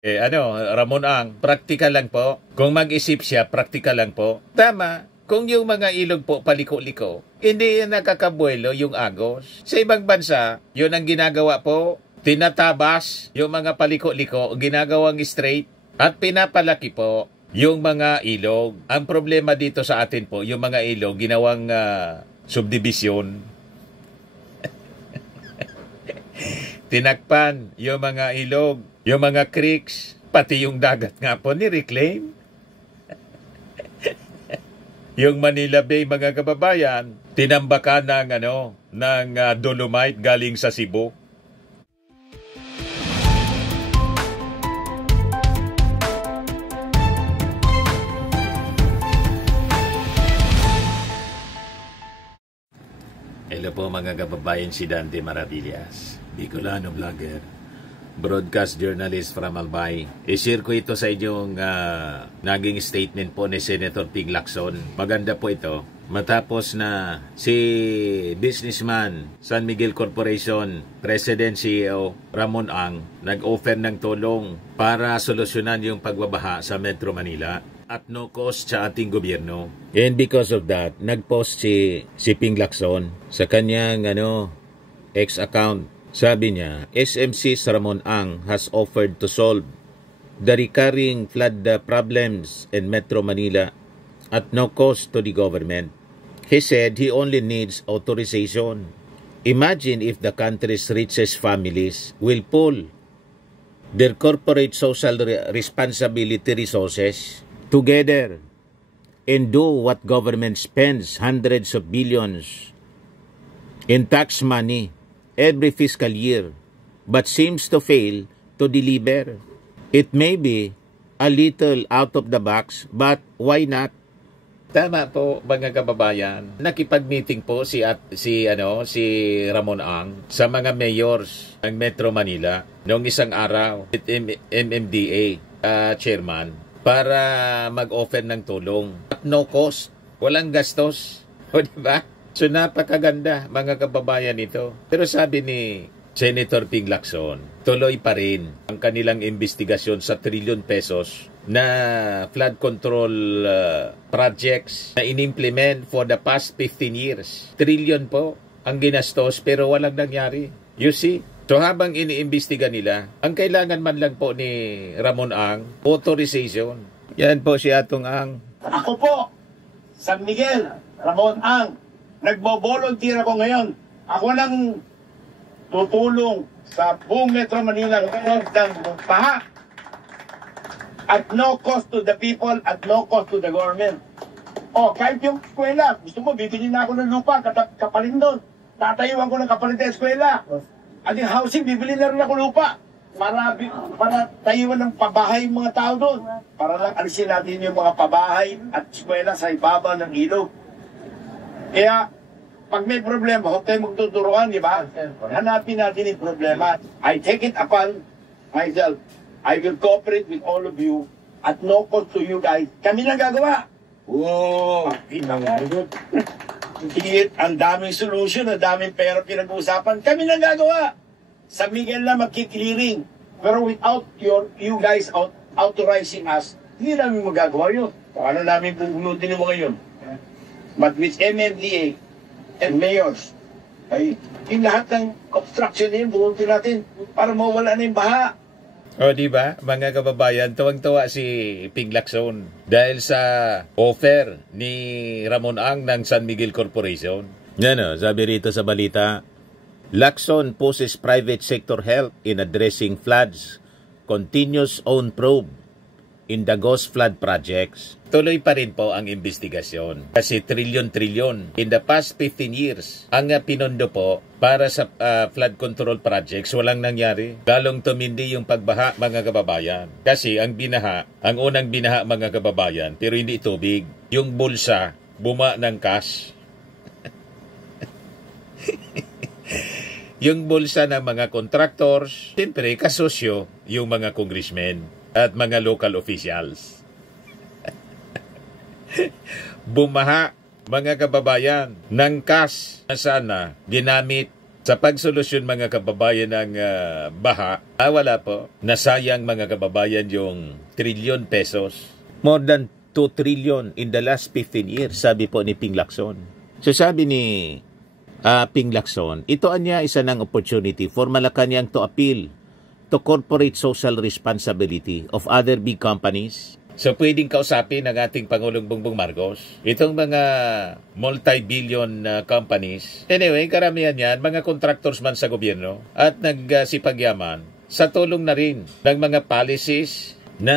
Ramon Ang, praktikal lang po. Kung mag-isip siya, praktikal lang po. Tama. Kung yung mga ilog po paliko-liko, hindi nakakabuelo yung agos. Sa ibang bansa, yun ang ginagawa po. Tinatabas yung mga paliko-liko, ginagawang straight, at pinapalaki po yung mga ilog. Ang problema dito sa atin po, yung mga ilog, ginawang subdivision. Tinakpan yung mga ilog, yung mga creeks, pati yung dagat nga po ni-reclaim. Yung Manila Bay, mga kababayan, tinambakan ng dolomite galing sa Cebu. Hello po mga kababayan, si Dante Maravillas, Bicolano vlogger, broadcast journalist from Albay. I-share ko ito sa inyong naging statement po ni Senator Ping Lacson. Maganda po ito. Matapos na si businessman, San Miguel Corporation, President CEO Ramon Ang, nag-offer ng tulong para solusyonan yung pagbabaha sa Metro Manila at no cost sa ating gobyerno. And because of that, nag-post si Ping Lacson sa kanyang X account. Sabi niya, SMC Ramon Ang has offered to solve the recurring flood problems in Metro Manila at no cost to the government. He said he only needs authorization. Imagine if the country's richest families will pool their corporate social responsibility resources together and do what government spends hundreds of billions in tax money every fiscal year but seems to fail to deliver. It may be a little out of the box, but why not? Tama po mga kababayan. Nakipag-meeting po si Ramon Ang sa mga mayors ng Metro Manila noong isang araw with MMDA chairman para mag-offer ng tulong at no cost, walang gastos. O diba? So napakaganda mga kababayan ito. Pero sabi ni Senator Ping Lacson, tuloy pa rin ang kanilang investigasyon sa trilyon pesos na flood control projects na in-implement for the past 15 years. Trilyon po ang ginastos pero walang nangyari. You see? So habang iniimbestiga nila, ang kailangan man lang po ni Ramon Ang, authorization. Yan po si Atong Ang. Ako po, San Miguel, Ramon Ang, nagbo-volunteer ako ngayon. Ako nang tutulong sa buong Metro Manila ng baha. At no cost to the people, at no cost to the government. O, kahit yung eskwela, gusto mo, bibili na ako ng lupa, kapalit doon. Tatayuan ko ng kapalit ng eskwela. At yung housing, bibili na rin ako lupa. Para tayuan ng pabahay yung mga tao doon. Para lang alisin natin yung mga pabahay at eskwela sa ibabaw ng ilog. Kaya, pag may problema, huwag tayo magtuturuan, di ba? Hanapin natin yung problema. I take it upon myself. I will cooperate with all of you at no cost to you guys. Kami lang gagawa. Oh, ang daming solution, ang daming pera pinag-uusapan. Kami lang gagawa. Sa Miguel na magkiklearing. Pero without you guys authorizing us, hindi namin magagawa yun. Paano namin pupunutin yung mga yun? But with MMDA and mayors, ay yung lahat ng obstruction yun, bunutin natin para mawala na yung baha. O diba, mga kababayan, tuwang-tuwa si Ping Lacson dahil sa offer ni Ramon Ang ng San Miguel Corporation. Sabi rito sa balita, Lacson poses private sector help in addressing floods, continues own probe in the ghost flood projects. Tuloy pa rin po ang investigasyon. Kasi trilyon-trilyon in the past 15 years ang pinondo po para sa flood control projects, walang nangyari. Lalong tumindi yung pagbaha, mga kababayan. Kasi ang unang binaha, mga kababayan, pero hindi tubig. Yung bulsa, buma ng cash. Yung bulsa ng mga contractors, siyempre kasosyo yung mga congressmen at mga local officials. Bumaha, mga kababayan, ng cash na sana ginamit Sa pagsolusyon mga kababayan ng baha, wala po. Nasayang mga kababayan yung trilyon pesos. More than 2 trillion in the last 15 years, sabi po ni Ping Lacson. So sabi ni Ping Lacson, ito anya isa ng opportunity for Malacanang to appeal to corporate social responsibility of other big companies. So pwedeng kausapin ng ating Pangulong Bongbong Marcos itong mga multi-billion companies. Anyway, karamihan yan, mga contractors man sa gobyerno at nagsipagyaman sa tulong na rin ng mga policies na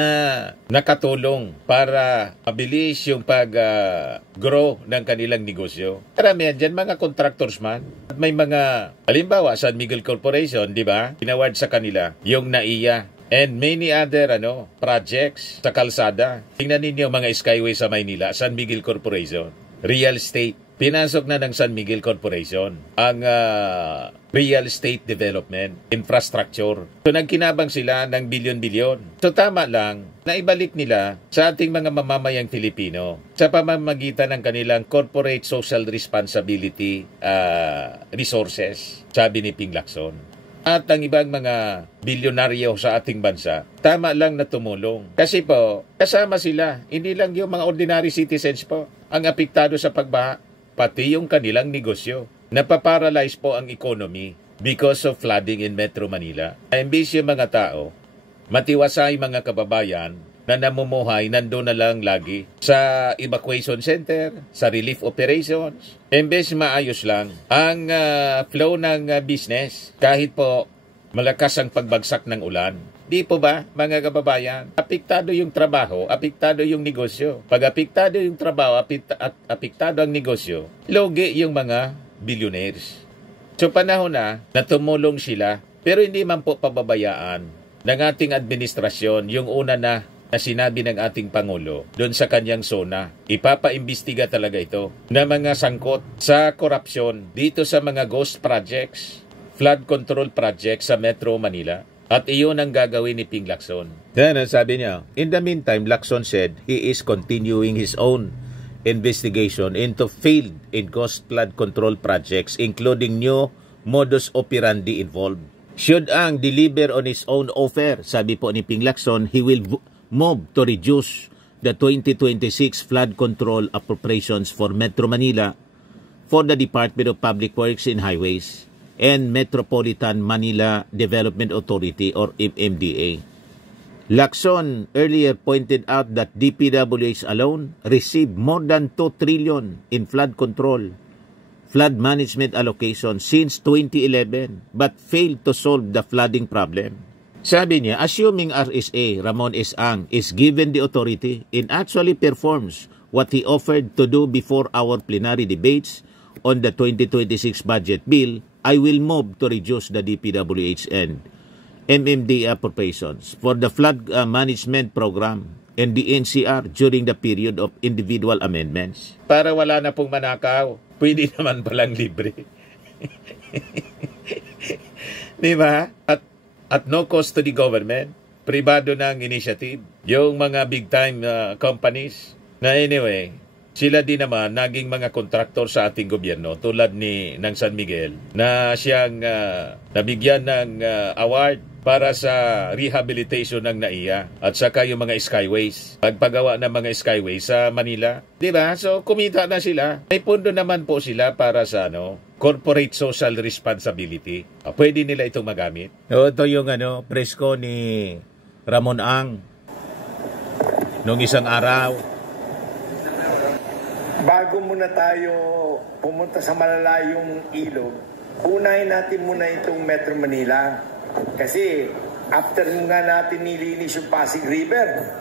nakatulong para mabilis yung pag-grow ng kanilang negosyo. Karamihan dyan, mga contractors man. At may mga, halimbawa, San Miguel Corporation, di ba? Pinaward sa kanila yung NAIA. And many other projects sa kalsada. Tingnan ninyo mga skyway sa Maynila, San Miguel Corporation. Real estate. Pinasok na ng San Miguel Corporation ang real estate development, infrastructure. So nagkinabang sila ng bilyon-bilyon. So tama lang na ibalik nila sa ating mga mamamayang Filipino sa pamamagitan ng kanilang corporate social responsibility resources, sabi ni Ping Lacson. At ang ibang mga bilyonaryo sa ating bansa, tama lang na tumulong. Kasi po, kasama sila. Hindi lang yung mga ordinary citizens po ang apektado sa pagbaha, pati yung kanilang negosyo. Napaparalyze po ang economy because of flooding in Metro Manila. Imbis yung mga tao, matiwasay mga kababayan na namumuhay nandun na lang lagi sa evacuation center, sa relief operations. Imbes maayos lang ang flow ng business kahit po malakas ang pagbagsak ng ulan. Di po ba, mga kababayan? Apektado yung trabaho, apektado yung negosyo. Pag apektado yung trabaho, apektado ang negosyo, logi yung mga billionaires. So panahon na tumulong sila, pero hindi man po pababayaan ng ating administrasyon yung una na sinabi ng ating Pangulo doon sa kanyang zona. Ipapaimbestiga talaga ito na mga sangkot sa korupsyon dito sa mga ghost projects, flood control projects sa Metro Manila. At iyon ang gagawin ni Ping Lacson. Yan ang sabi niya. In the meantime, Lacson said he is continuing his own investigation into failed and ghost flood control projects including new modus operandi involved. Should Ang deliver on his own offer, sabi po ni Ping Lacson, he will move to reduce the 2026 flood control appropriations for Metro Manila for the Department of Public Works and Highways and Metropolitan Manila Development Authority or MMDA. Lacson earlier pointed out that DPWH alone received more than 2 trillion in flood control, flood management allocation since 2011 but failed to solve the flooding problem. Sabi niya, assuming RSA, Ramon S. Ang, is given the authority and actually performs what he offered to do before our plenary debates on the 2026 budget bill, I will move to reduce the DPWH and MMDA appropriations for the flood management program and the NCR during the period of individual amendments. Para wala na pong manakaw, pwede naman palang libre. Di ba? At no cost to the government, pribado ng initiative, yung mga big-time companies na anyway, sila din naman naging mga kontraktor sa ating gobyerno tulad ng San Miguel na siyang nabigyan ng award para sa rehabilitation ng NAIA at saka yung mga skyways. Pagpagawa ng mga skyways sa Manila. Diba? So kumita na sila. May pondo naman po sila para sa corporate social responsibility. Pwede nila itong magamit. Ito yung presko ni Ramon Ang nung isang araw. Bago muna tayo pumunta sa malalayong ilog, unahin natin muna itong Metro Manila. Kasi after nga natin nilinis yung Pasig River,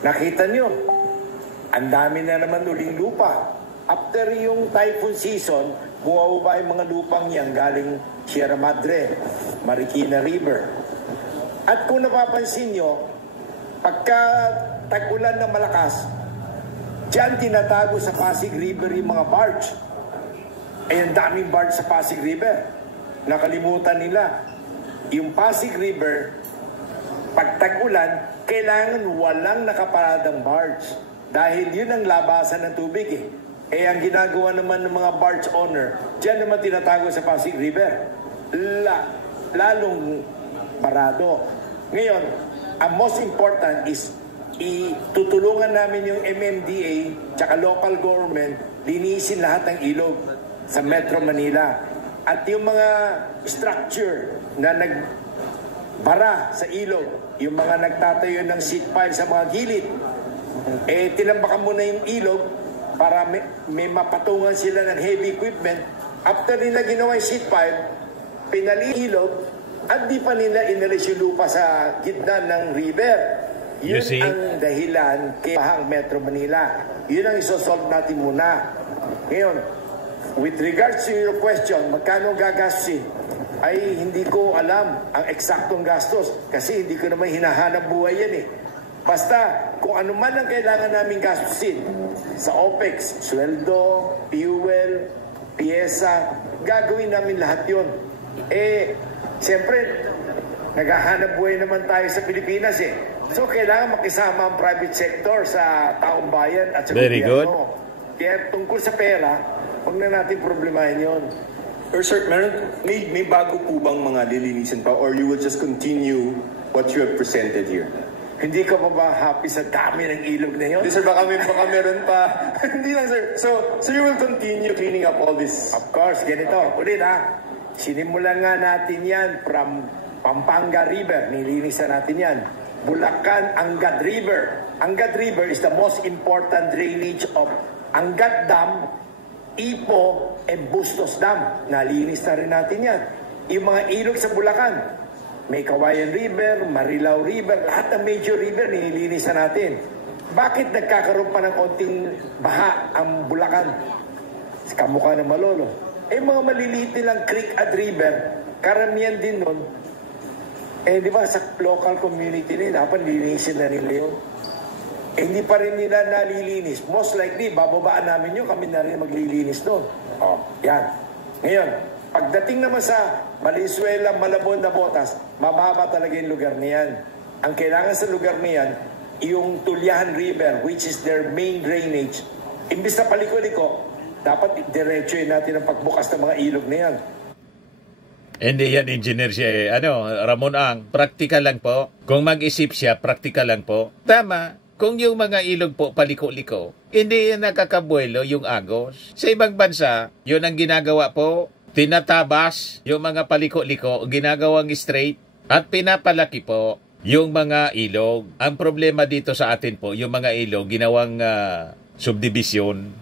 nakita nyo, ang dami na naman uling lupa. After yung typhoon season, bumawa yung mga lupang yan galing Sierra Madre, Marikina River. At kung napapansin nyo, pagka tag-ulan na malakas, diyan tinatago sa Pasig River yung mga barge. Ay, ang daming barge sa Pasig River. Nakalimutan nila. Yung Pasig River, pag tag-ulan, kailangan walang nakaparadang barge. Dahil yun ang labasan ng tubig eh. Eh, ang ginagawa naman ng mga barge owner, diyan naman tinatago sa Pasig River. Lalong barado. Ngayon, ang most important is itutulungan namin yung MMDA tsaka local government linisin lahat ng ilog sa Metro Manila. At yung mga structure na nagbara sa ilog, yung mga nagtatayo ng seat pile sa mga gilid, eh tinambakan mo na yung ilog para may mapatungan sila ng heavy equipment. After nila ginawa yung seat pile, pinalihilog at di pa nila inalis yung lupa sa gitna ng river. Yun ang dahilan kay bahang Metro Manila. Yun ang isosolve natin muna. Ngayon, with regards to your question, magkano gagastusin? Ay hindi ko alam ang eksaktong gastos kasi hindi ko naman hinahanap buhay yan eh. Basta kung ano man ang kailangan namin gastusin sa OPEX, sweldo, fuel, piyesa, gagawin namin lahat yun. Eh, siyempre, naghahanap buhay naman tayo sa Pilipinas eh. So, kailangan makisama ang private sector sa taong bayan at sa Very gobyerno. Kaya tungkol sa pera, huwag na natin problemahin yun. Sir, may bago po bang mga lilinisin pa or you will just continue what you have presented here? Hindi ka pa ba happy sa dami ng ilog na yun? Hindi, sir, baka meron pa. Hindi lang, sir. So you will continue cleaning up all this? Of course, ganito. Ulit ha, sinimulan nga natin yan from Pampanga River. Nilinisan natin yan. Bulacan, Angat River. Angat River is the most important drainage of Angat Dam, Ipo, and Bustos Dam. Nalinis na rin natin yan. Yung mga ilog sa Bulacan, may Kawayan River, Marilao River, lahat ng major river nililinis na natin. Bakit nagkakaroon pa ng konting baha ang Bulacan? Kamukha ng Malolo. Eh mga maliliit nilang creek at river, karamihan din nun, eh di ba sa local community nila, dapat lilinisin na nila yun. Eh hindi pa rin nila nalilinis. Most likely, bababaan namin yun, kami na rin maglilinis doon. O, yan. Ngayon, pagdating naman sa Valenzuela, Malabon na Botas, mababa talaga yung lugar niyan. Ang kailangan sa lugar niyan, yung Tulyahan River, which is their main drainage. Imbis na paliko-liko, dapat diretsoin natin ang pagbukas ng mga ilog na yan. Hindi yan engineer siya eh. Ramon Ang, praktikal lang po. Kung mag-isip siya, praktikal lang po. Tama. Kung yung mga ilog po paliko-liko, hindi yan nakakabuelo yung agos. Sa ibang bansa, yun ang ginagawa po. Tinatabas yung mga paliko-liko, ginagawang straight, at pinapalaki po yung mga ilog. Ang problema dito sa atin po, yung mga ilog, ginawang subdivision.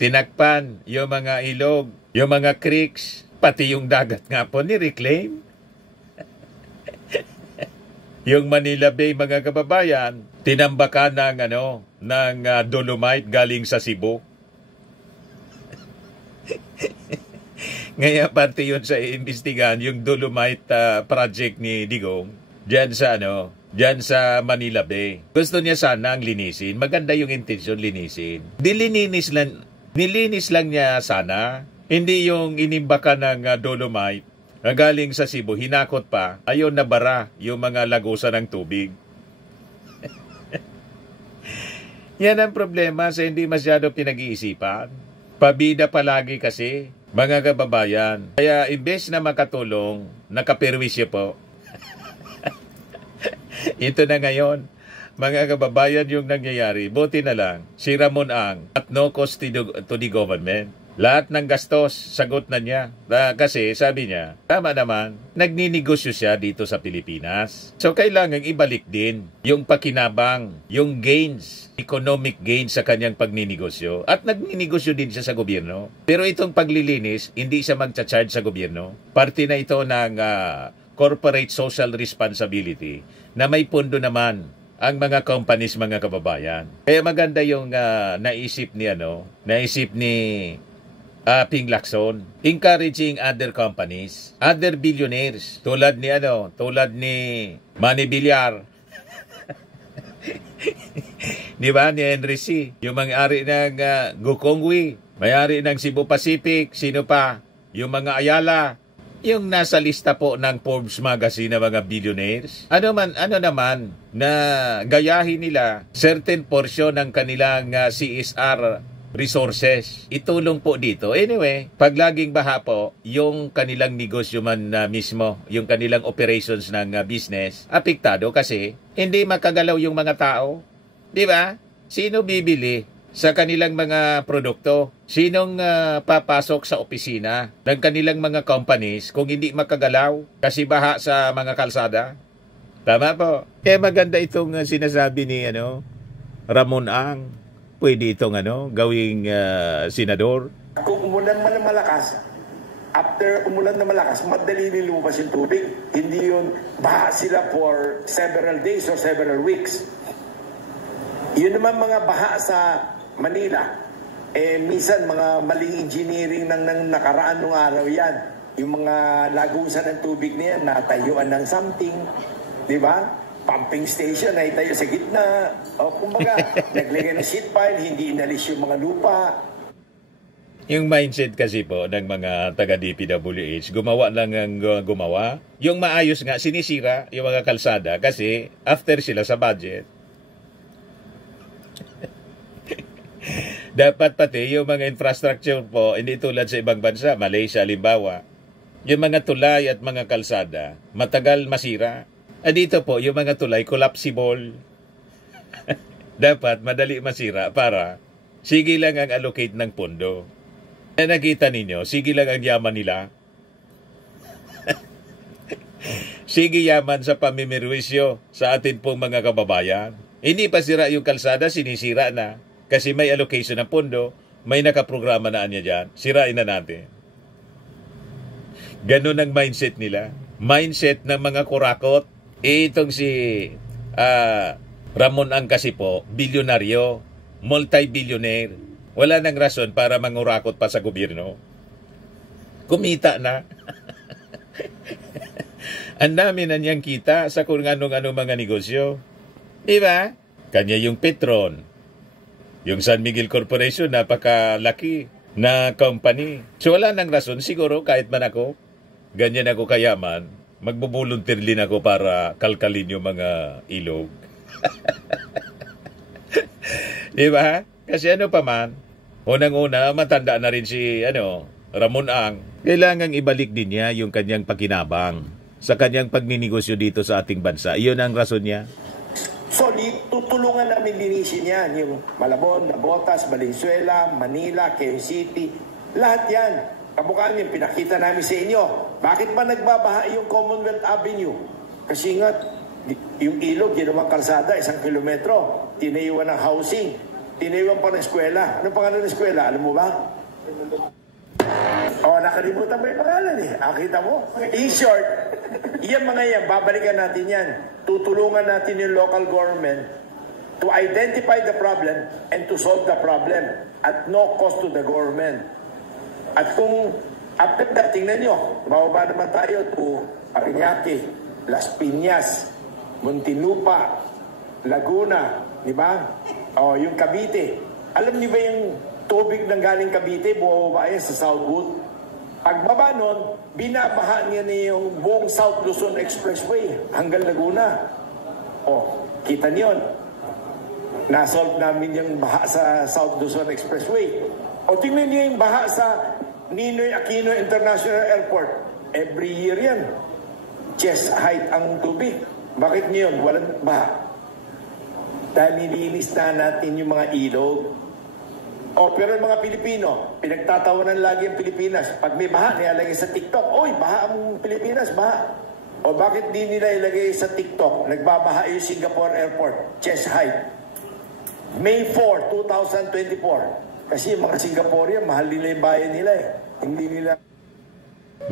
Tinakpan yung mga ilog, yung mga creeks, pati yung dagat nga po ni-reclaim. Yung Manila Bay, mga kababayan, tinambakan ng dolomite galing sa Cebu. Ngayon pati yun sa iimbestigahan, yung dolomite project ni Digong, diyan sa Manila Bay. Gusto niya sana ang linisin. Maganda yung intensyon linisin. Nilinis lang niya sana. Hindi yung inimbaka ng dolomite na galing sa Cebu, hinakot pa, ayaw na bara yung mga lagusan ng tubig. Yan ang problema sa hindi masyado pinag-iisipan. Pabida palagi kasi, mga kababayan. Kaya imbes na makatulong, nakapirwisyo po. Ito na ngayon, mga kababayan, yung nangyayari. Buti na lang, si Ramon Ang at no cost to the government. Lahat ng gastos, sagot na niya. Kasi sabi niya, tama naman, nagninegosyo siya dito sa Pilipinas. So kailangan ibalik din yung pakinabang, yung gains, economic gains sa kanyang pagninegosyo. At nagninegosyo din siya sa gobyerno. Pero itong paglilinis, hindi siya magcha-charge sa gobyerno. Parte na ito ng corporate social responsibility na may pondo naman ang mga companies, mga kababayan. Kaya maganda yung naisip ni Ping Lacson, encouraging other companies, other billionaires, tulad ni Manny Villar. Di ba? Ni Henry C. Yung may-ari ng Gokongwi, may-ari ng Cebu Pacific, sino pa? Yung mga Ayala, Yung nasa lista po ng Forbes magazine na mga billionaires. Ano naman na gayahin nila certain portion ng kanilang CSR resources. Itulong po dito. Anyway, pag laging baha po, yung kanilang negosyo man mismo, yung kanilang operations ng business, apektado kasi hindi makagalaw yung mga tao. Di ba? Sino bibili sa kanilang mga produkto? Sinong papasok sa opisina ng kanilang mga companies kung hindi makagalaw kasi baha sa mga kalsada? Tama po. Kaya maganda itong sinasabi ni Ramon Ang. Pwede itong gawing senador. Kung umulan man ng malakas, after umulan na malakas, madali lumabas yung tubig. Hindi yun baha sila for several days or several weeks. Yun naman mga baha sa Manila, minsan mga maling engineering ng nakaraan ng araw yan. Yung mga lagusan ng tubig na yan, natayuan ng something, di ba? Pumping station na itayo sa gitna. O kumbaga, naglagay ng sheet pile, hindi inalis yung mga lupa. Yung mindset kasi po ng mga taga-DPWH, gumawa lang ang gumawa. Yung maayos nga, sinisira yung mga kalsada kasi after sila sa budget. Dapat pati yung mga infrastructure po, hindi tulad sa ibang bansa, Malaysia, halimbawa, yung mga tulay at mga kalsada, matagal masira. Dito po, yung mga tulay, collapsible. Dapat madali masira para sige lang ang allocate ng pondo. Nakita ninyo, sige lang ang yaman nila. Sige yaman sa pamimirwisyo sa atin pong mga kababayan. Hindi pa sira yung kalsada, sinisira na. Kasi may allocation ng pondo, may nakaprograma na niya dyan, sirain na natin. Ganun ang mindset nila. Mindset ng mga kurakot. Itong si Ramon Ang kasi po, bilyonaryo, multi-billionaire. Wala nang rason para mangurakot pa sa gobyerno. Kumita na. Ang dami na niyang kita sa kung anong-ano mga negosyo. Diba? Kanya yung Petron. Yung San Miguel Corporation, napakalaki na company. So wala nang rason. Siguro kahit man ako, ganyan ako kayaman, magbubuluntir din ako para kalkalin yung mga ilog. Diba? Kasi ano pa man, unang-una, matanda na rin si Ramon Ang. Kailangang ibalik din niya yung kanyang pakinabang sa kanyang pagninegosyo dito sa ating bansa. Iyon ang rason niya. So, tutulungan namin linisin yan. Yung Malabon, Nabotas, Valenzuela, Manila, Quezon City. Lahat yan. Kabukaan yung pinakita namin sa inyo. Bakit ba nagbabaha yung Commonwealth Avenue? Kasi nga, yung ilog, ginawang kalsada, 1 kilometro. Tinayuan ng housing. Tinayuan pa ng eskwela. Anong pangalan ng eskwela? Alam mo ba? Nakalimutan mo yung pangalan eh. Kita mo? In short, yan mga yan, babalikan natin yan. Tutulungan natin yung local government to identify the problem and to solve the problem at no cost to the government. At kung after that, tingnan nyo, bababa naman tayo to Parañaque, Las Piñas, Muntinlupa, Laguna, di ba? Yung Cavite. Alam niyo ba yung tubig ng galing Cavite, bumababa yan sa Southwood? Pagbaba nun, binabaha niya na yung buong South Luzon Expressway hanggang Laguna. Kita niyo yun. Nasolve namin yung baha sa South Luzon Expressway. Tingnan niyo yung baha sa Ninoy Aquino International Airport. Every year yan. Chest height ang tubig. Bakit niyo yun? Walang baha. Dahil nilinis na natin yung mga ilog. Pero yung mga Pilipino, pinagtatawanan lagi ang Pilipinas. Pag may baha, nilalagay sa TikTok. Oy, baha ang Pilipinas, baha. Bakit di nila ilagay sa TikTok? Nagbabaha yung Singapore Airport, chest height. May 4, 2024. Kasi yung mga Singaporean, mahal nila yung bayan nila eh. Hindi nila...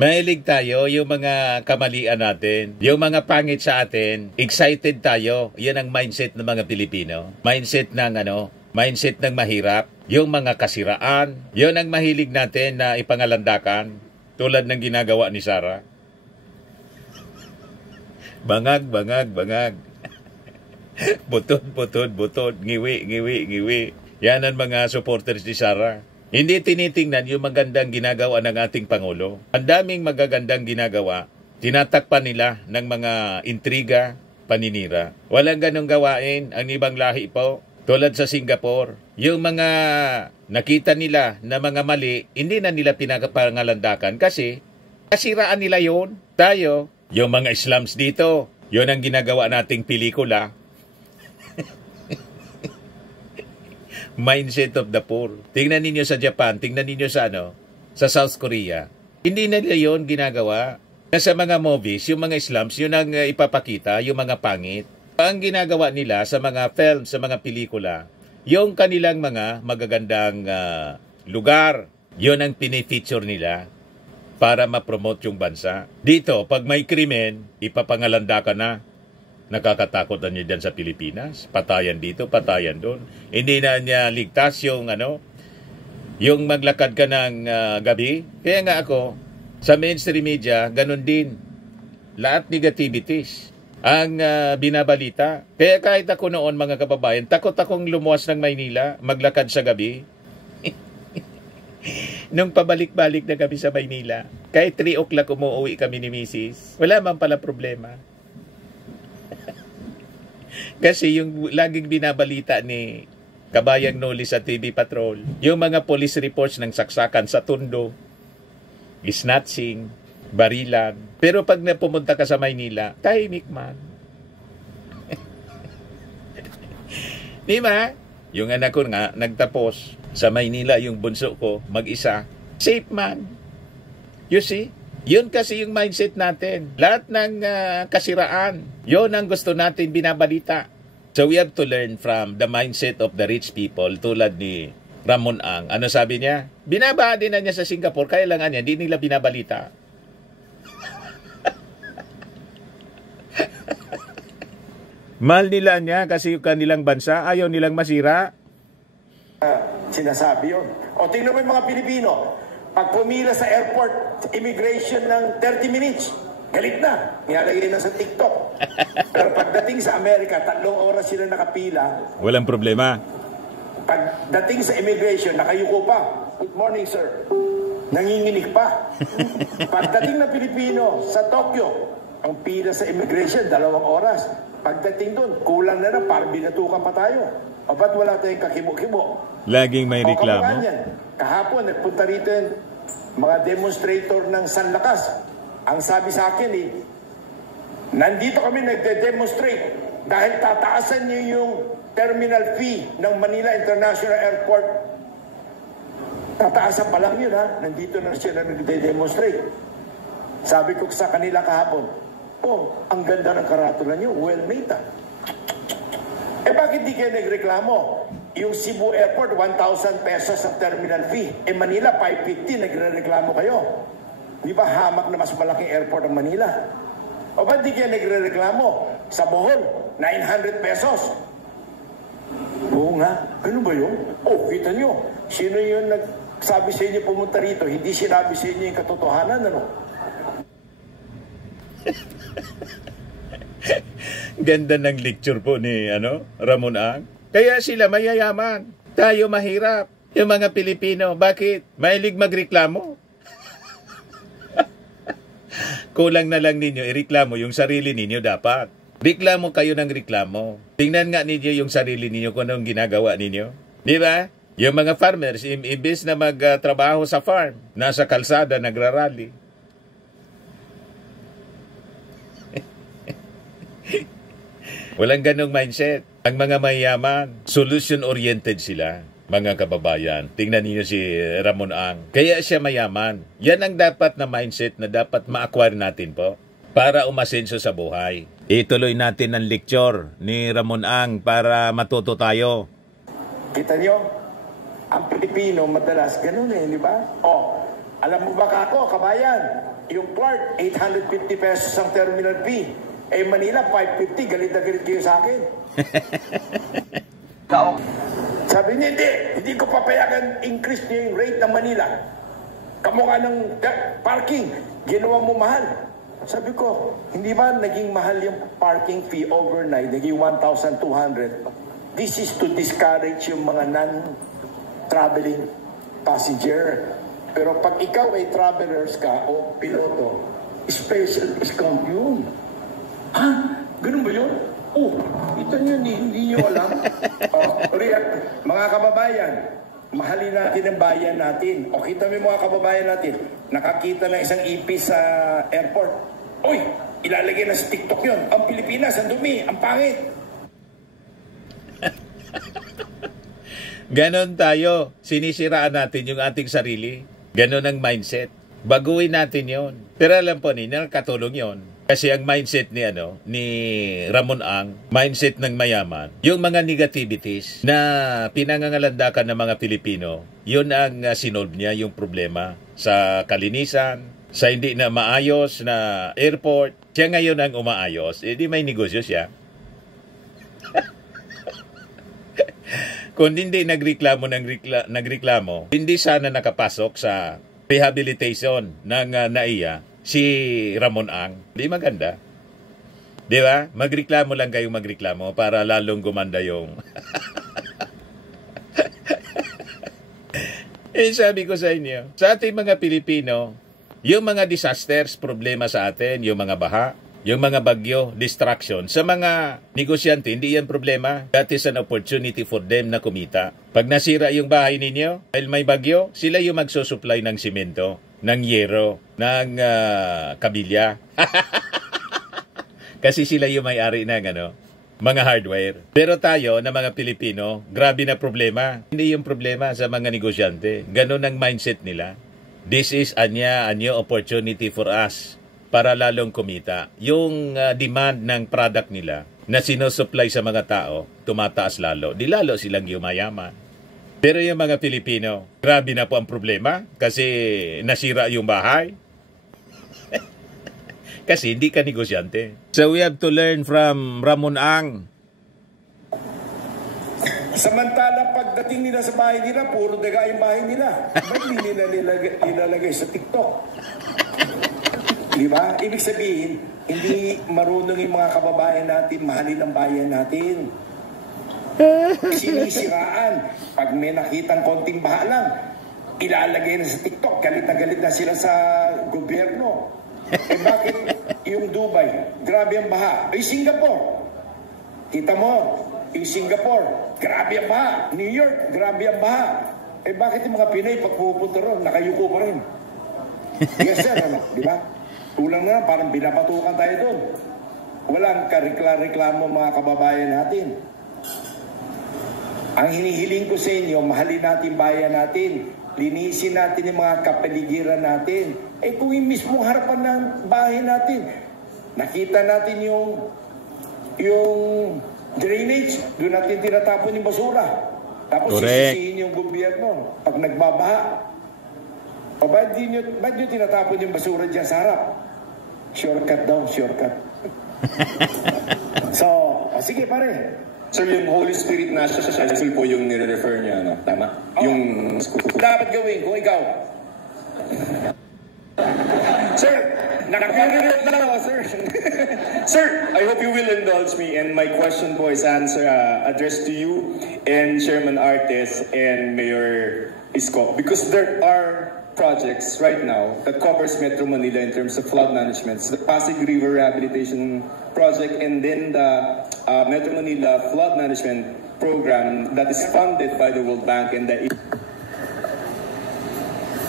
Mahilig tayo yung mga kamalian natin, yung mga pangit sa atin, excited tayo. Yan ang mindset ng mga Pilipino. Mindset ng mahirap, yung mga kasiraan. Yun ang mahilig natin na ipangalandakan, tulad ng ginagawa ni Sara. Bangag, bangag, bangag. Butod, butod, butod. Ngiwi, ngiwi, ngiwi. Yan ang mga supporters ni Sara. Hindi tinitingnan yung magandang ginagawa ng ating Pangulo. Ang daming magagandang ginagawa, tinatakpan nila ng mga intriga, paninira. Walang ganong gawain ang ibang lahi po. Tulad sa Singapore, yung mga nakita nila na mga mali, hindi na nila pinapangalandakan kasi kasiraan nila yon. Tayo, yung mga Islams dito, yun ang ginagawa nating pelikula. Mindset of the poor. Tingnan ninyo sa Japan, tingnan ninyo sa sa South Korea. Hindi na nila yun ginagawa. Sa mga movies, yung mga Islams, yun ang ipapakita, yung mga pangit. Ang ginagawa nila sa mga film, sa mga pelikula, yung kanilang mga magagandang lugar, yun ang pinifeature nila para ma-promote yung bansa. Dito, pag may krimen, ipapangalanda ka na. Nakakatakot na niya dyan sa Pilipinas. Patayan dito, patayan doon. Hindi na niya ligtas yung yung maglakad ka ng gabi. Kaya nga ako, sa mainstream media, ganun din. Lahat negativities ang binabalita. Kaya kahit ako noon, mga kababayan, takot akong lumuwas ng Maynila, maglakad sa gabi. Nung pabalik-balik na kami sa Maynila, kahit 3 o'clock umuwi kami ni Mrs., wala man pala problema. Kasi yung laging binabalita ni Kabayang Noli sa TV Patrol, yung mga police reports ng saksakan sa Tondo, snatching, barilan. Pero pag napumunta ka sa Maynila, tahimik man. Di ba? Yung anak ko nga, nagtapos sa Maynila, yung bunso ko, mag-isa. Safe man. You see? Yun kasi yung mindset natin. Lahat ng kasiraan, yun ang gusto natin binabalita. So we have to learn from the mindset of the rich people tulad ni Ramon Ang. Ano sabi niya? Binabaan din na niya sa Singapore, kaya lang niya, hindi nila binabalita. Mahal nila niya kasi yung kanilang bansa, ayaw nilang masira. Sinasabi yun. O tingnan mo yung mga Pilipino. Pag pumila sa airport, sa immigration ng 30 minutes, galit na. Nilalagay na sa TikTok. Pero pagdating sa Amerika, 3 oras sila nakapila. Walang problema. Pagdating sa immigration, nakayuko pa. Good morning, sir. Nanginginig pa. Pagdating ng Pilipino sa Tokyo, ang pila sa immigration, 2 oras. Pagdating doon, kulang na parang binatukan pa tayo. O ba't wala tayong kakibo-kibo? Laging may reklamo. Kahapon, nagpunta rito yung mga demonstrator ng San Lakas. Ang sabi sa akin, nandito kami nagde-demonstrate dahil tataasan niyo yung terminal fee ng Manila International Airport. Tataasan pa lang yun, ha? Nandito na sila nagde-demonstrate. Sabi ko sa kanila kahapon, ang ganda ng karatula niyo, well made, ha? Bakit di kayo nagreklamo? Yung Cebu Airport, 1,000 pesos sa terminal fee. Manila, 550, nagre-reklamo kayo. Di ba hamak na mas malaking airport ang Manila? O ba't di kayo nagre-reklamo? Sa Bohol, 900 pesos. Oo nga, ano ba yun? Kita nyo, sino yung nagsabi sa inyo pumunta rito? Hindi sinabi sa inyo yung katotohanan, ano? Ganda ng lecture po ni Ramon Ang. Kaya sila mayayaman. Tayo mahirap. Yung mga Pilipino, bakit? Mahilig magreklamo. Kulang na lang ninyo, ireklamo yung sarili ninyo dapat. Reklamo kayo ng reklamo. Tingnan nga ninyo yung sarili ninyo kung anong ginagawa ninyo. Di ba? Yung mga farmers, imbes na magtrabaho sa farm, nasa kalsada, nagrarally. Walang ganong mindset. Ang mga mayayaman, solution-oriented sila, mga kababayan. Tingnan niyo si Ramon Ang. Kaya siya mayaman. Yan ang dapat na mindset na dapat ma-acquire natin po para umasenso sa buhay. Ituloy natin ang lecture ni Ramon Ang para matuto tayo. Kita niyo, ang Pilipino madalas ganun di ba? Alam mo ba ako, kabayan, yung Clark, 850 pesos ang terminal fee. Manila, 550, galit na galit kayo sa akin. Sabi niya, hindi ko papayagan increase niya yung rate ng Manila. Kamukha ng parking, ginawa mo mahal. Sabi ko, hindi ba naging mahal yung parking fee overnight, naging 1,200? This is to discourage yung mga non-traveling. passenger. Pero pag ikaw ay travelers ka o piloto, special discount yun. Ganun ba yun? Ito nyo, hindi nyo alam. Mga kababayan, mahalin natin ang bayan natin. O kita mo yung mga kababayan natin, nakakita ng isang ipis sa airport. Ilalagay na sa TikTok yun. Ang Pilipinas, ang dumi, ang pangit. Ganon tayo. Sinisiraan natin yung ating sarili. Ganon ang mindset. Baguhin natin yon. Pero alam po ninyo, katulong yon. Kasi ang mindset ni Ramon Ang, mindset ng mayaman, yung mga negativities na pinangangalandakan ng mga Pilipino, yun ang sinolve niya yung problema sa kalinisan, sa hindi na maayos na airport. Siya ngayon ang umaayos, di may negosyo siya. Kung hindi nagreklamo, hindi sana nakapasok sa rehabilitation ng NAIA si Ramon Ang. Di maganda. Di ba? Magreklamo lang kayo magreklamo para lalong gumanda yung... sabi ko sa inyo, sa ating mga Pilipino, yung mga disasters, problema sa atin, yung mga baha, yung mga bagyo, distraction, sa mga negosyante, hindi yan problema. That is an opportunity for them na kumita. Pag nasira yung bahay ninyo, dahil may bagyo, sila yung magsusupply ng simento, ng yero, ng kabilya. Kasi sila yung may-ari ng mga hardware. Pero tayo, na mga Pilipino, grabe na problema. Hindi yung problema sa mga negosyante. Ganon ang mindset nila. This is a new opportunity for us para lalong kumita. Yung demand ng product nila na sinusupply sa mga tao, tumataas lalo. Di lalo silang yumayaman. Pero yung mga Pilipino, grabe na po ang problema kasi nasira yung bahay. Kasi hindi ka negosyante. So we have to learn from Ramon Ang. Samantala, pagdating nila sa bahay nila, puro daga yung bahay nila. Ba't hindi nila nilalagay sa TikTok? Diba? Ibig sabihin, hindi marunong yung mga kababayan natin, mahalin ang bayan natin. Sinisiraan. Pag may nakitang konting baha lang, ilalagay na sa TikTok. Galit na sila sa gobyerno. Bakit yung Dubai, grabe ang baha? Singapore. Kita mo, yung Singapore, grabe ang baha. New York, grabe ang baha. Bakit yung mga Pinay, pag pupunta ron, nakayuko pa rin? Yes sir, diba? Tulang na, parang binapatukan tayo doon. Walang karikla-reklamo mga kababayan natin. Ang hinihiling ko sa inyo, mahalin natin bayan natin. Linisin natin yung mga kapaligiran natin. Kung yung mismong harapan ng bahay natin, nakita natin yung drainage, doon natin tinatapon yung basura. Tapos sisisihin yung gobyerno pag nagbabaha. O ba't nyo tinatapon yung basura dyan sa harap? Shortcut daw, shortcut. Sige pare. Sir, yung Holy Spirit National po yung nire-refer niya, no? Tama? Yung... Dapat gawin kung ikaw. Sir, nakakarinig na ako, sir. Sir, I hope you will indulge me and my question po is addressed to you and Chairman Artes and Mayor Isko. Because there are projects right now that covers Metro Manila in terms of flood management. So the Pasig River Rehabilitation Project and then the Metro Manila Flood Management Program that is funded by the World Bank and the...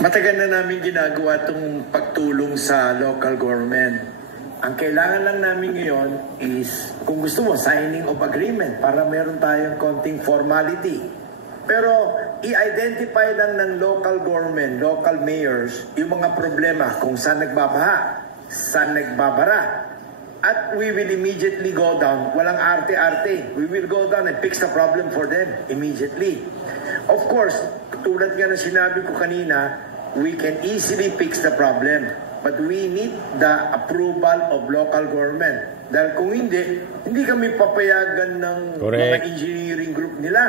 Matagal na namin ginagawa itong pagtulong sa local government. Ang kailangan lang namin ngayon is, kung gusto mo, signing of agreement para meron tayong konting formality. Pero i-identify lang ng local government, local mayors, yung mga problema kung saan nagbabaha, saan nagbabara. At we will immediately go down. Walang arte-arte. We will go down and fix the problem for them immediately. Of course, tulad nga na sinabi ko kanina, we can easily fix the problem. But we need the approval of local government. Dahil kung hindi kami papayagan ng mga engineering group nila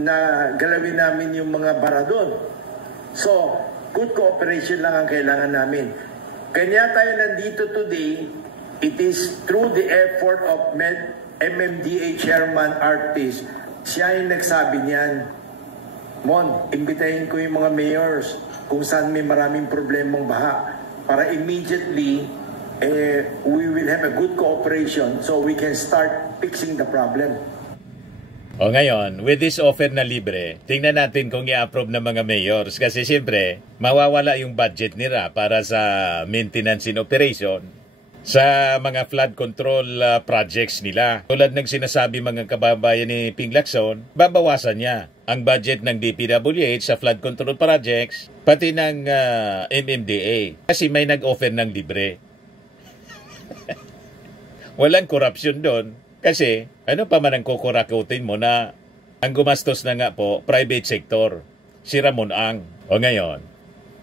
na galawin namin yung mga bara doon. So, good cooperation lang ang kailangan namin. Kanya tayo nandito today, it is through the effort of MMDA Chairman Artis. Siya yung nagsabi niyan. Mon, imbitahin ko yung mga mayors kung saan may maraming problemang baha para immediately we will have a good cooperation so we can start fixing the problem. O ngayon, with this offer na libre, tingnan natin kung i-approve ng mga mayors kasi siyempre, mawawala yung budget nila para sa maintenance and operation sa mga flood control projects nila. Tulad ng sinasabi mga kababayan ni Ping Lacson, babawasan niya ang budget ng DPWH sa flood control projects pati ng MMDA kasi may nag-offer ng libre. Walang korupsyon doon. Kasi, ano pa man ang kukurakutin mo na ang gumastos na nga po, private sector, si Ramon Ang. O ngayon,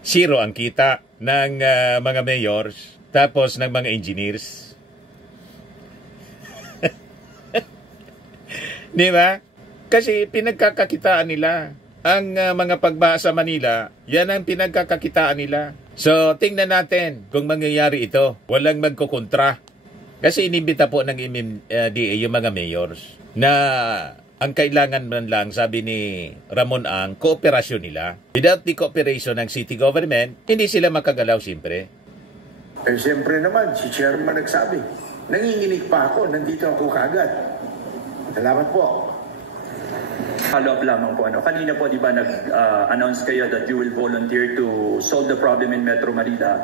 zero ang kita ng mga mayors, tapos ng mga engineers. Di ba? Kasi pinagkakakitaan nila. Ang mga pagbaha sa Manila, yan ang pinagkakakitaan nila. So, tingnan natin kung mangyayari ito. Walang magkukontra. Kasi inimbita po ng MMDA yung mga mayors na ang kailangan man lang, sabi ni Ramon Ang, kooperasyon nila. Without the cooperation ng city government, hindi sila makagalaw siyempre. Siyempre naman, si chairman nagsabi, nanginginig pa ako, nandito ako kagad. Salamat po. Follow up lamang po. Kanina po, di ba, nag-announce kayo that you will volunteer to solve the problem in Metro Manila.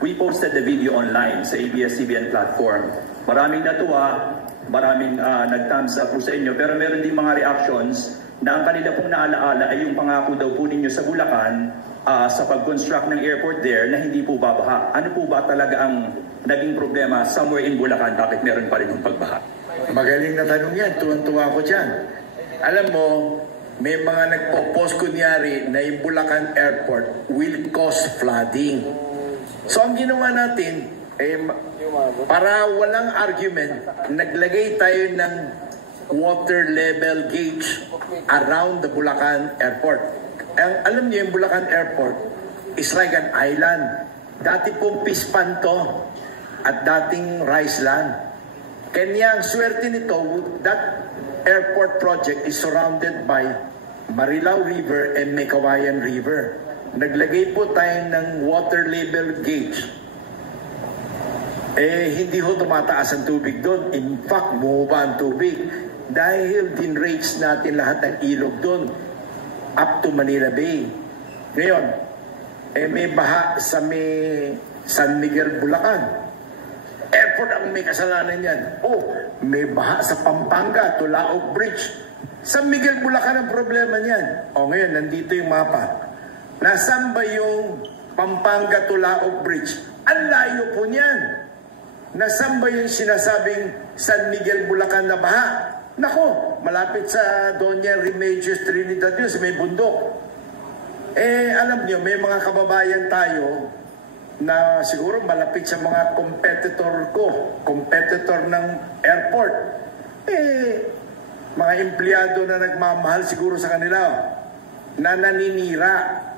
We posted the video online sa ABS-CBN platform. Maraming natuwa, maraming nag-thumbs up po sa inyo, pero meron din mga reactions na ang kanila pong naalaala ay yung pangako daw po ninyo sa Bulacan sa pag-construct ng airport there na hindi po babaha. Ano po ba talaga ang naging problema somewhere in Bulacan? Bakit meron pa rin yung pagbaha? Magaling na tanong yan. Tuwan-tuwa ko dyan. Alam mo, may mga nagpo-post kunyari na yung Bulacan Airport will cause flooding. So ang ginawa natin, para walang argument, naglagay tayo ng water level gauge around the Bulacan Airport. Alam niyo, yung Bulacan Airport is like an island. Dati pong pispan to at dating rice land. Kanya ang swerte nito, that airport project is surrounded by Marilao River and Mekawayan River. Naglagay po tayo ng water level gauge. Hindi ho tumataas ang tubig doon. In fact, bumaba ang tubig. Dahil din-rates natin lahat ng ilog doon up to Manila Bay. Ngayon, may baha sa may San Miguel, Bulacan. Airport ang may kasalanan yan. May baha sa Pampanga, Tulaog Bridge. San Miguel, Bulacan ang problema niyan. Ngayon, nandito yung mapa. Nasaan ba yung Pampanga-Tulaog Bridge? Ang layo po niyan. Nasaan ba yung sinasabing San Miguel, Bulacan na baha? Nako, malapit sa Doña Remedios Trinidad yun, sa may bundok. Alam niyo, may mga kababayan tayo na siguro malapit sa mga competitor ng airport. Mga empleyado na nagmamahal siguro sa kanila, na naninira,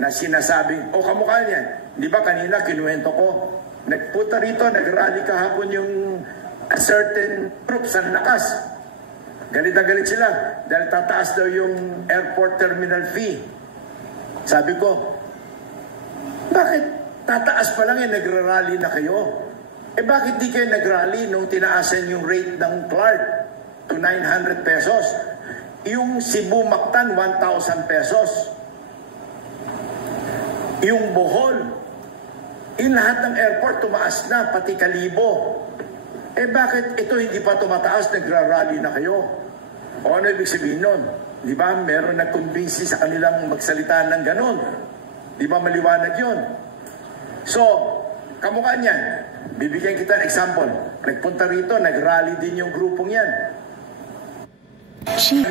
na sinasabing, kamukha niyan. Di ba kanina kinuwento ko, nagpunta rito, nagrally kahapon yung certain groups ang lakas. Galit na galit sila dahil tataas daw yung airport terminal fee. Sabi ko, bakit tataas pa lang nagrarally na kayo? Bakit di kayo nagrally nung tinaasan yung rate ng Clark to 900 pesos? Yung Cebu Mactan, 1,000 pesos. Yung Bohol, lahat ng airport tumaas na, pati Kalibo. Bakit ito hindi pa tumataas, nagra-rally na kayo? Ano ibig sabihin nun? Di ba, meron nag-convince sa kanilang magsalita ng ganon. Di ba maliwanag yun? So, kamukha niyan. Bibigyan kita ng example. Nagpunta rito, nag-rally din yung grupong yan.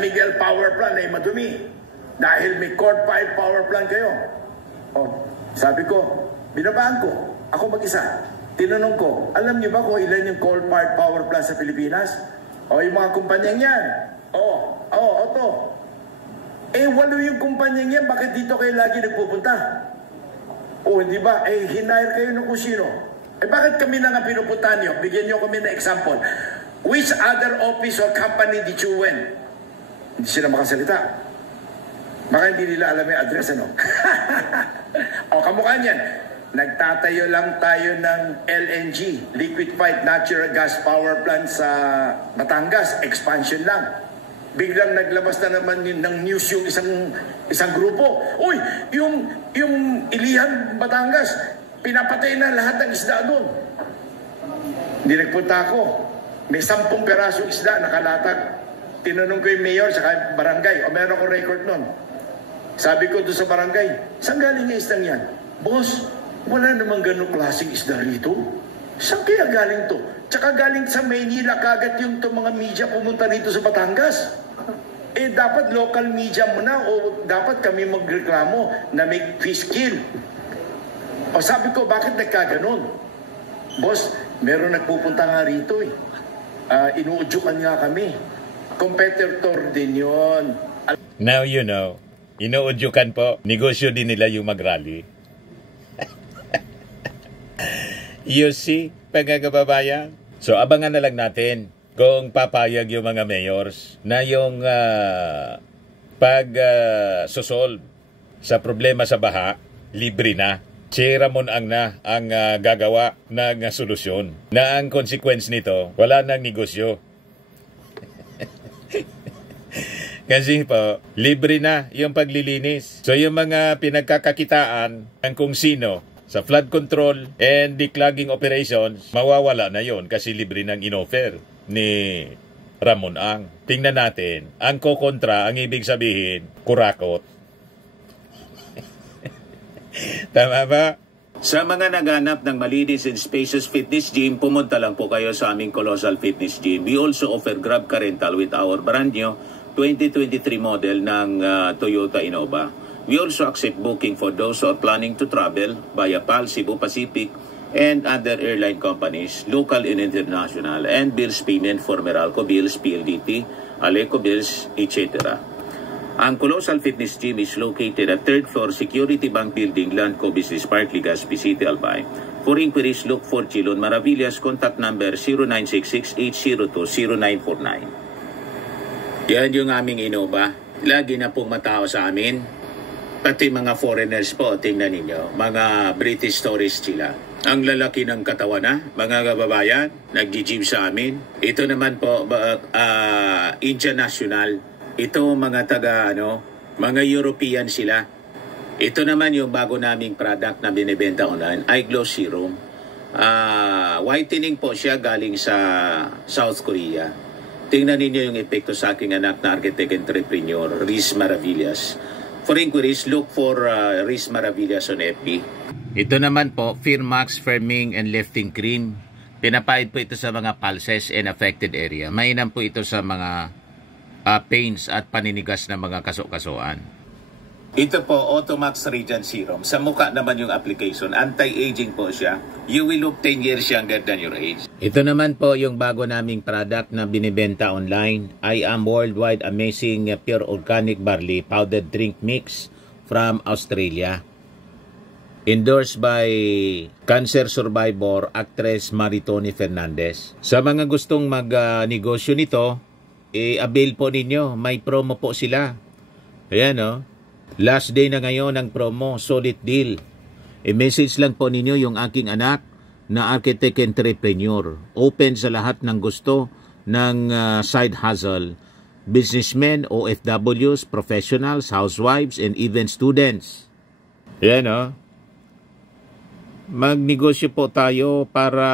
Miguel Power Plant ay madumi. Dahil may court-filed power plant kayo. Sabi ko, binabaan ko. Ako mag-isa. Tinanong ko, alam niyo ba kung ilan yung coal-fired power plant sa Pilipinas? Yung mga kumpanyang yan. Ito. 8 yung kumpanyang yan, bakit dito kayo lagi nagpupunta? Hindi ba? Hinire kayo ng kung sino. Bakit kami na nga pinupunta niyo? Bigyan niyo kami ng example. Which other office or company did you win? Hindi sila makasalita. Baka hindi nila alam yung address, ano? O, kamukha niyan. Nagtatayo lang tayo ng LNG, Liquefied Natural Gas Power Plant sa Batangas. Expansion lang. Biglang naglabas na naman ng news yung isang grupo. Uy, yung Ilihan, Batangas, pinapatay na lahat ng isda doon. Hindi nagpunta ako. May 10 perasong isda nakalatag. Tinanong ko yung mayor sa barangay, o meron ko record nun. Sabi ko doon sa barangay, saan galing yung isdang yan? Boss, wala namang ganong klaseng isda rito. Saan kaya galing to? Tsaka galing sa Maynila kagad yung mga media pumunta rito sa Batangas. Eh dapat local media muna o dapat kami magreklamo na may fish kill. O sabi ko, bakit nagkaganon? Boss, meron nagpupunta nga rito eh. Inuudyukan nga kami. Competitor din yun. Now you know. Inuudyukan po. Negosyo din nila yung mag-rally. You see, pagkakababayan. So, abangan na lang natin kung papayag yung mga mayors na yung pag-sosolve sa problema sa baha, libre na. Si Ramon ang gagawa ng solusyon. Na ang consequence nito, wala nang negosyo. Kasi po, libre na yung paglilinis. So yung mga pinagkakakitaan ng kung sino sa flood control and declogging operations, mawawala na yon kasi libre nang inoffer ni Ramon Ang. Tingnan natin, ang kokontra, ang ibig sabihin, kurakot. Tama ba? Sa mga naghanap ng malinis and spacious fitness gym, pumunta lang po kayo sa aming Colossal Fitness Gym. We also offer Grab Car Rental with our brand new 2023 model ng Toyota Innova. We also accept booking for those who are planning to travel via PAL, Cebu Pacific, and other airline companies, local and international, and bills payment for Meralco Bills, PLDT, Aleco Bills, etc. Ang Colossal Fitness Gym is located at 3rd floor Security Bank Building, Landco Business Park, Legazpi City, Albay. For inquiries, look for Chilon Maravillas. Contact number 0966-802-0949. Yan yung aming Innova. Lagi na pong matao sa amin. Pati mga foreigners po, tingnan ninyo. Mga British tourists sila. Ang lalaki ng katawan na, mga kababayan, nag-gym sa amin. Ito naman po, Indian National. Ito mga mga European sila. Ito naman yung bago naming product na binibenta online, Eye Glow Serum. Whitening po siya galing sa South Korea. Tingnan ninyo yung epekto sa aking anak na architect entrepreneur, Riz Maravillas. For inquiries, look for Riz Maravillas on FB. Ito naman po, Firmax Firming and Lifting Cream. Pinapahid po ito sa mga pulses and affected area. Mainam po ito sa mga pains at paninigas na mga kaso-kasuan. Ito po, Automax Radiant Serum. Sa mukha naman yung application. Anti-aging po siya. You will look 10 years younger than your age. Ito naman po yung bago naming product na binibenta online. I Am Worldwide Amazing Pure Organic Barley Powdered Drink Mix from Australia. Endorsed by cancer survivor actress Maritoni Fernandez. Sa mga gustong mag-negosyo nito, avail po ninyo. May promo po sila. Ayan o. Last day na ngayon ng promo, solid deal. I-message lang po ninyo yung aking anak na architect entrepreneur. Open sa lahat ng gusto ng side hustle. Businessmen, OFWs, professionals, housewives, and even students. Yan o. Magnegosyo po tayo para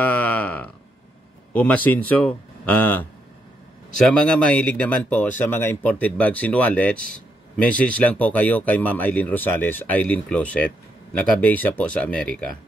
umasinso. Sa mga mahilig naman po sa mga imported bags and wallets, message lang po kayo kay Ma'am Eileen Rosales, Eileen Closet. Nakabase po sa Amerika.